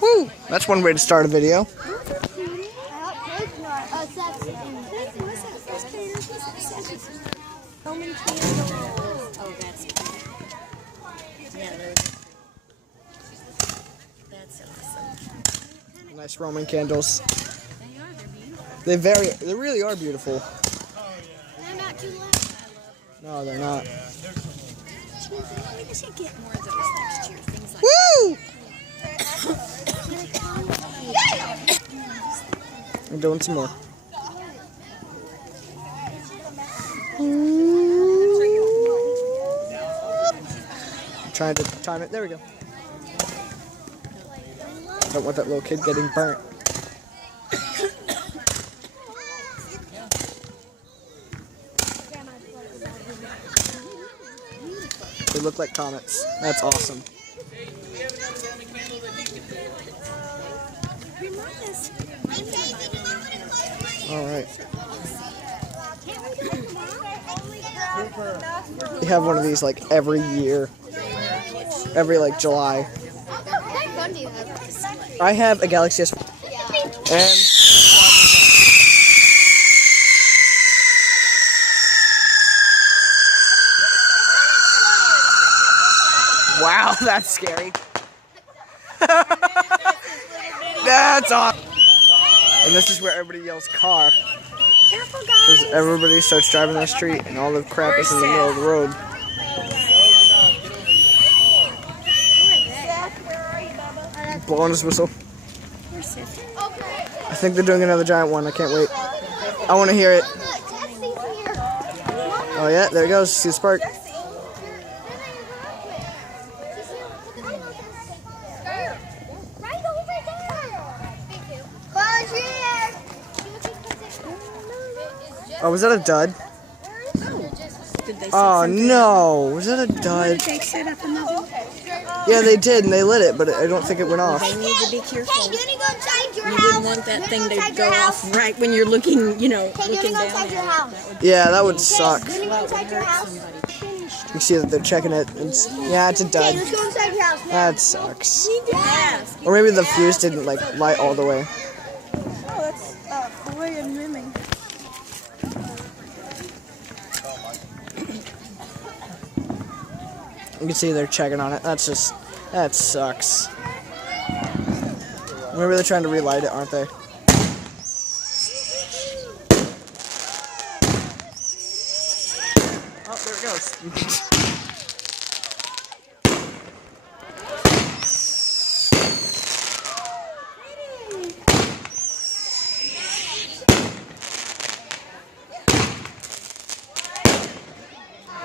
Woo! That's one way to start a video. That's awesome. Nice Roman candles. They are. They're beautiful. They really are beautiful. They're not too loud. No, they're not. We should get more of those next year. Things like Woo! I'm doing some more. I'm trying to time it. There we go. Don't want that little kid getting burnt. They look like comets. That's awesome. All right. They have one of these like every year. Every like July. I have a Galaxy S4. And wow, that's scary. That's awesome. And this is where everybody yells car. careful, Because guys. everybody starts driving down the street and all the crap is in the middle of the road. Blowing his whistle. I think they're doing another giant one. I can't wait. I want to hear it. Oh yeah, there it goes. See the spark. Oh, was that a dud? Did they Oh no, was that a dud? they set up another? Yeah, they did, and they lit it, but I don't think it went off. They need to be careful. Hey, do you want to go inside your You house? wouldn't want that thing to go off right when you're looking, you know, Hey, do you looking want to go down. inside your house? Yeah, that would suck. Do you want to go inside your house? You can see that they're checking it. Yeah, it's a Hey, dud. let's go inside your house now. That sucks. Yes. Or maybe the fuse didn't like light all the way. Oh, that's William Rimming. You can see they're checking on it. That sucks. Maybe they're trying to relight it, aren't they? Oh, there it goes.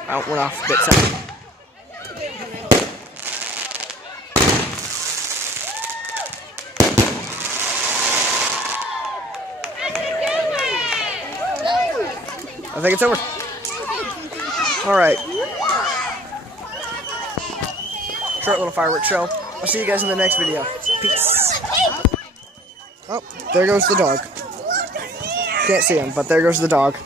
Oh, went off a bit second. I think it's over. All right. Short little fireworks show. I'll see you guys in the next video. Peace. Oh, there goes the dog. Can't see him, but there goes the dog.